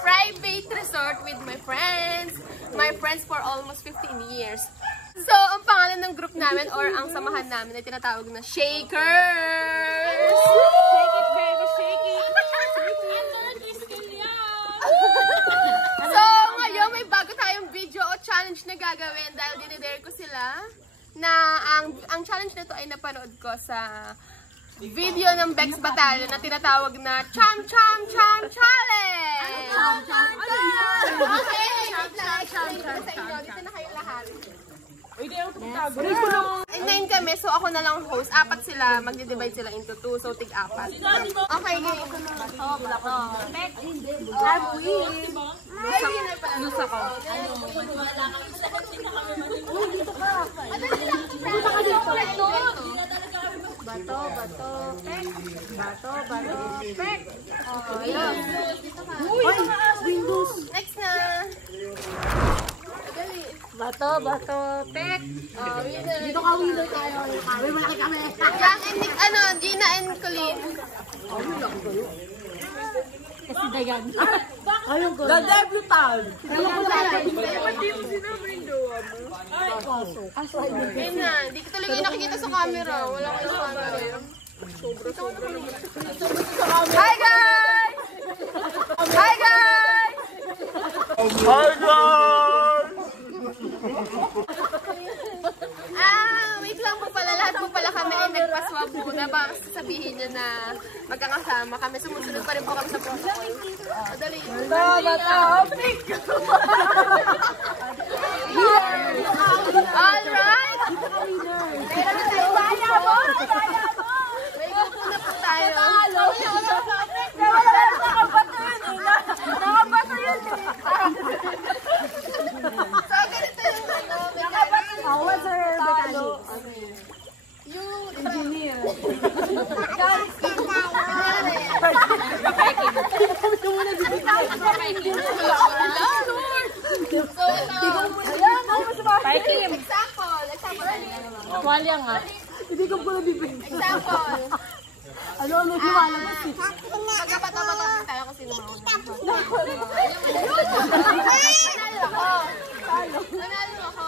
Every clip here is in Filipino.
private resort with my friends. My friends for almost 15 years. So, ang pangalan ng group namin or ang samahan namin ay tinatawag na Shakers! Shake it, baby, shake it! So, ngayon may bago tayong video o challenge na gagawin dahil dinidare ko sila na ang challenge na to ay napanood ko sa video ng Bex Batalyon na tinatawag na Cham Cham Cham Challenge! Cham Cham Cham! Okay! Dito na kayo lahat. Hindi ako tumatago. And then kami, so ako na lang host. 4 sila, magdi-divide sila into 2, so tig-4. Okay, game. Lose ako. Uy, dito ka. Dito ka dito. Bato, bato, pek. Bato, bato, pek. Uy, Windows. Next na. Bato, bato, pek. Dito ka, window tayo. Kami, malaki kami. Jack and Nick, Gina and Colleen. Kasi dagan. Ayun ko. The debutant. Hindi mo sinabihin Ayun na, hindi ko talaga nakikita sa camera. Wala kayo sa camera. Sobra. Hi guys! Hi guys! Hi guys! Wait lang po pala. Lahat po pala kami ay nagpaswab muna. Baka sasabihin niya na magkakasama kami. Sumusunod pa rin po kami sa protocol. Dali. Alright! Kaya mo! May grupo na po tayo. Nakabato yun eh. So, ganito yung what's her mechanic? yung Engineer. Example. Tuwalya nga. Hindi ko pala bibig. Example. Ano hiwala mo si? Magkapata-bata tayo kung sino mauna. Nanalo ako.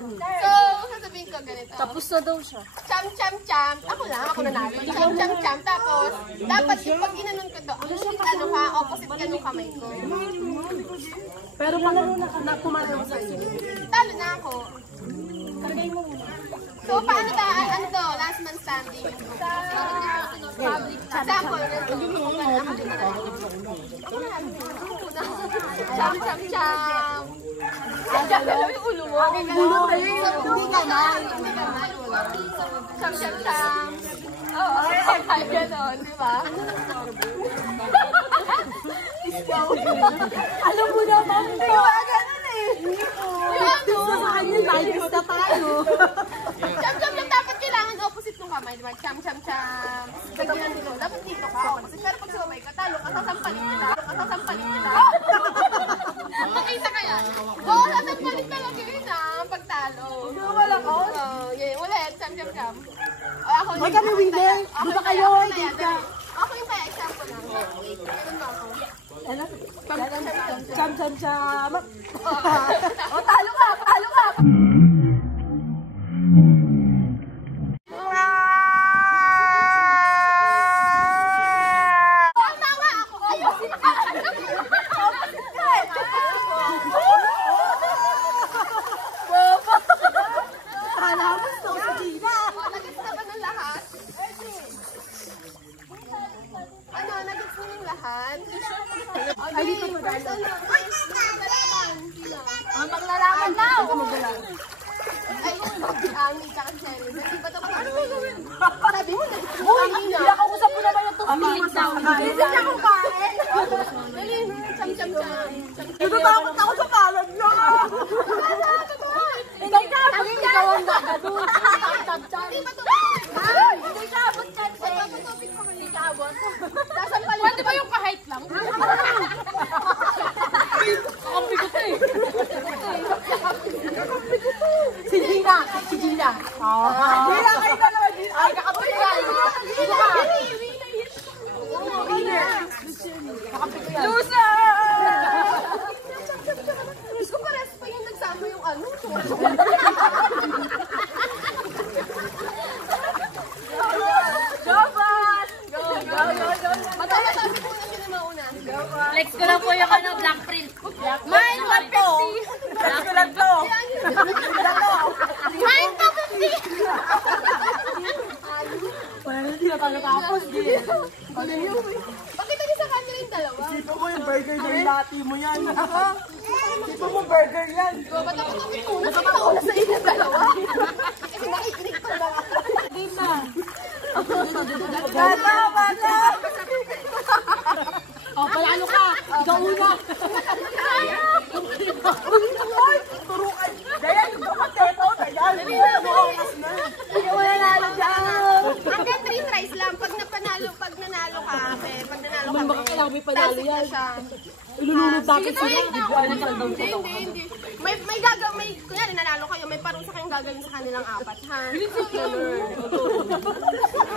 So, sasabihin ko ganito. Tapos na daw siya. Cham, cham, cham. Ako nanalo. Cham, cham, cham. Tapos, dapat yung pag ginanon ko to, opposite ka nung kamay ko. Pero pag na kumalaw sa iyo. Talo na ako. So, paano ba? Ano to? Last man standing. Example. Cham, cham, cham. Ang yung ulo mo. Hindi naman. Cham, cham, cham. Oo, ay ganon, di ba? Alam mo naman po. Ganon eh. Gusto sa kanya, lagis na tayo. Cham, cham, cham. Dapat kailangan opposite ng kamay, di ba? Cham, cham, cham. Pagyan dito. Dapat dito ka. Opposite. Pero pag sumabay ka, talo ka, sasampalin nila. Makita kaya? Oo, sasampalin talaga yun pagtalo. Wala ko. Ulit. Cham, cham, cham. Huwag kami winner. Di ba kayo? Ako yung kaya example lang. Ganun ba ako? Cham, cham, cham. O, talo ka. Ay, dito mo dahil. Maglalaman na. Ay, Ani, tsaka Shelly. Hindi ba ito ka? Ano ba gawin? Sabi mo, Hindi ako usap ko naman yung tubig daw. hindi siya kumain. Dali, cham, cham, cham. Natatakot ako sa kalan niya. Hindi ka, maging ikaw ang gagadun. Hindi ba ito? Hindi ka, abot ka. Hindi ka abot. Sasampalin. Pwede ba yung kahit lang? Ang bigot eh. Si Gina. Gina, kayo ka naman. Ay, kakapit ka. Winner. Kakapit ko yan. Loser! kuya ka na black print. Mine 150. Black ko lang to. Mine 250. Wala na sila tapos. Bakit hindi sa kanila yung dalawa? Tipo mo yung burger na lati mo yan. Tipo mo burger yan. Ba't ako nauna sa inyo dalawa? Kasi nakikinig pa lang ako. Game na. Bata! Oh, palalo ka. Ikaw una. Turukan. Daya yung bukateto. Daya. Wala na dyan. Hanggang 3 tries lang. Pag nanalo ka, Baka kailangan may panalo tasik na yan. siya. Ilulunod natin sila. Hindi. May kunyari nanalo kayo, may parusa kayong gagawin sa kanilang 4, ha?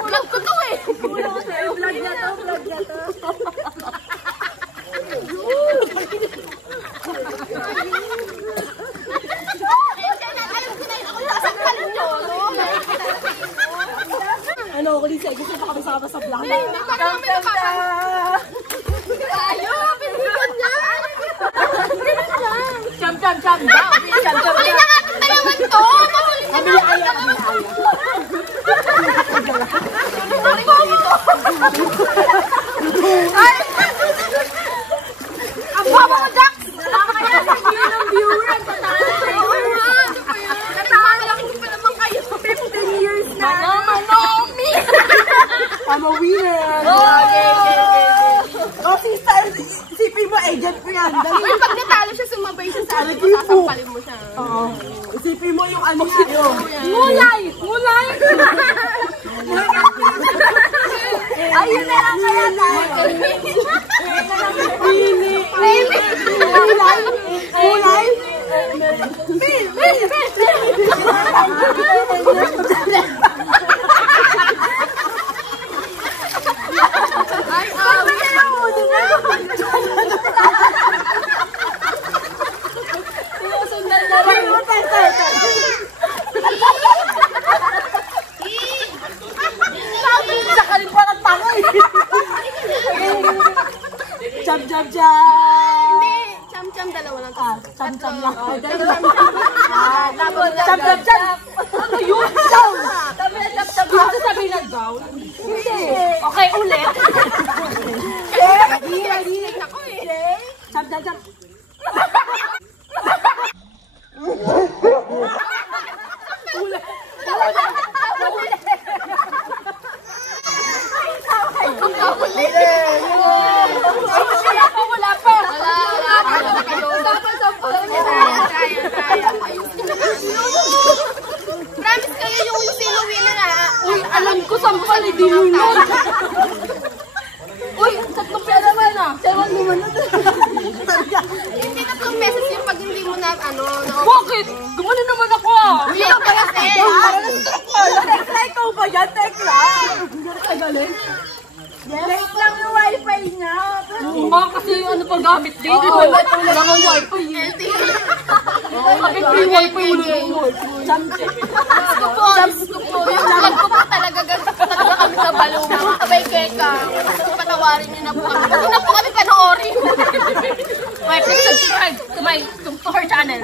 Vlog ko to eh! Vlog niya to. Alam ko na yun, ako yung kasangkalan nyo, no? Ano, ako din siya. Gusto pa kami sama sa vlog. Hindi, parang kami nakaka... Ayaw, pinigyan niya! Jump daw. Huli na nga itong dalawan to! Mahuli na nga itong dalawan to! Ang baba mo, Jax! Baka kaya sabihin ng viewer ang tatay. Nagmamalaki pa naman kayo. 15 years na. Manomi! I'm a winner. Oh, sister, isipin mo, agent ko yan. Dali. Uy, pag natalo siya, sumabay siya sa akin. Alagi po. Sasampalin mo siya. Oo. Isipin mo yung ano niya. Mulay! Ayun na lang kaya tayo. Mulay. Jam. Hindi. Cham-cham, dalawa lang. Cham lang. Cham-cham. Ano yun? Down! Dito sabihin na down? Hindi. Okay, ulit. Ready? Ako eh. Jam. Wala pa. Dapat sampalin niya. Promise kayo yung sino winner na. Uy, alam ko sampal, hindi mo nun. Uy, 3 pera naman ah. Ewan mo na. Hindi 3 pesos yung pag hindi mo na ano. Bakit? Gumano naman ako ah. Hindi ako kasi. Tekla, ikaw ba yan? Tekla? Hindi na kagaling. Yes lang yung wifi niya. Kasi ano pang gamit din. Oo, wala kang wifi. Kapit free wifi mo lang. Gusto ko. Yung vlog ko po talaga kami sa Baluma. Sabay keka. Patawarin niyo na po kami. Hindi na po kami panoorin. Wait, please subscribe to her channel.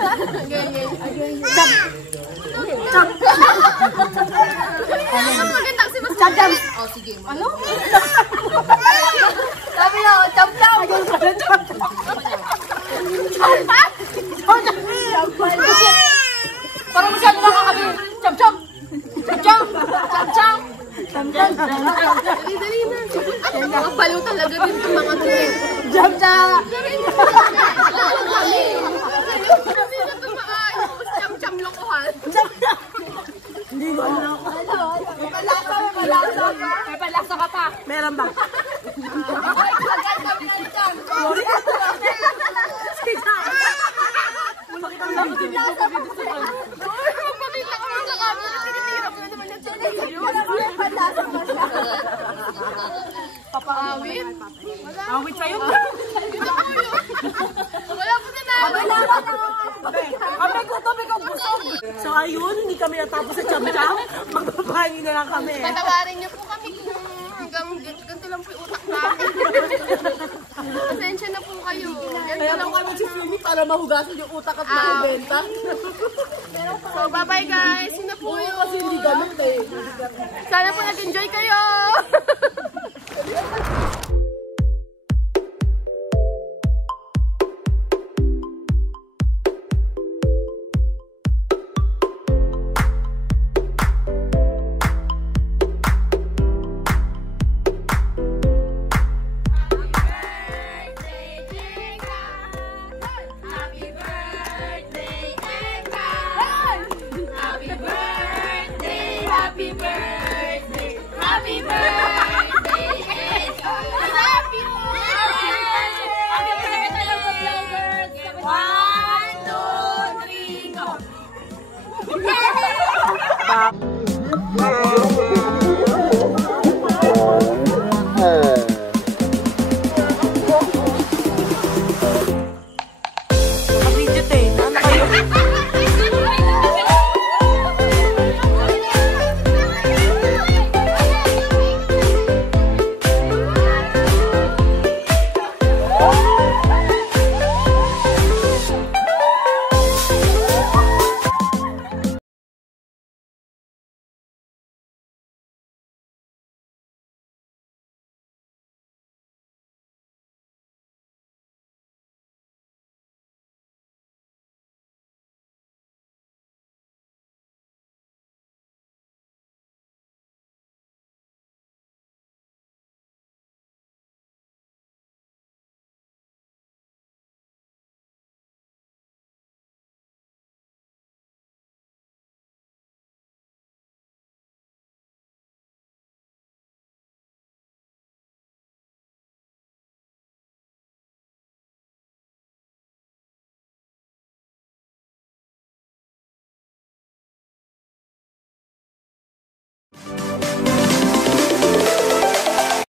Ang magandang si Mas. Oh, sige. Ano? Sabi na, cham. Parang masyado nakakabi. Cham. Dali na. Mga paliw talaga din itong mga to. Jam. Kasi na ito maayos. Cham lokohan. Hindi mo na ako. May palasa ka pa. Meron ba? Ay, kagal kami na rin dyan. Magpapita ko lang sa camera. Tinitira ko na naman na dyan. Papaawit? Awit sa'yo. Wala po na namin. Kami gutom, ikaw busog. So ayun, hindi kami natapos sa cham-cham. Magpapahingi na lang kami. Patawarin niyo po kami kung hanggang ganito lang po yung utak namin. Pasensya na po kayo. Kaya lang kami si Philip para mahugasan yung utak at makibenta. So, bye-bye guys. Yun na po yun. Kasi hindi ganun eh. Sana po nag-enjoy kayo. Happy birthday! Happy birthday! Happy birthday! 1, 2, 3, go!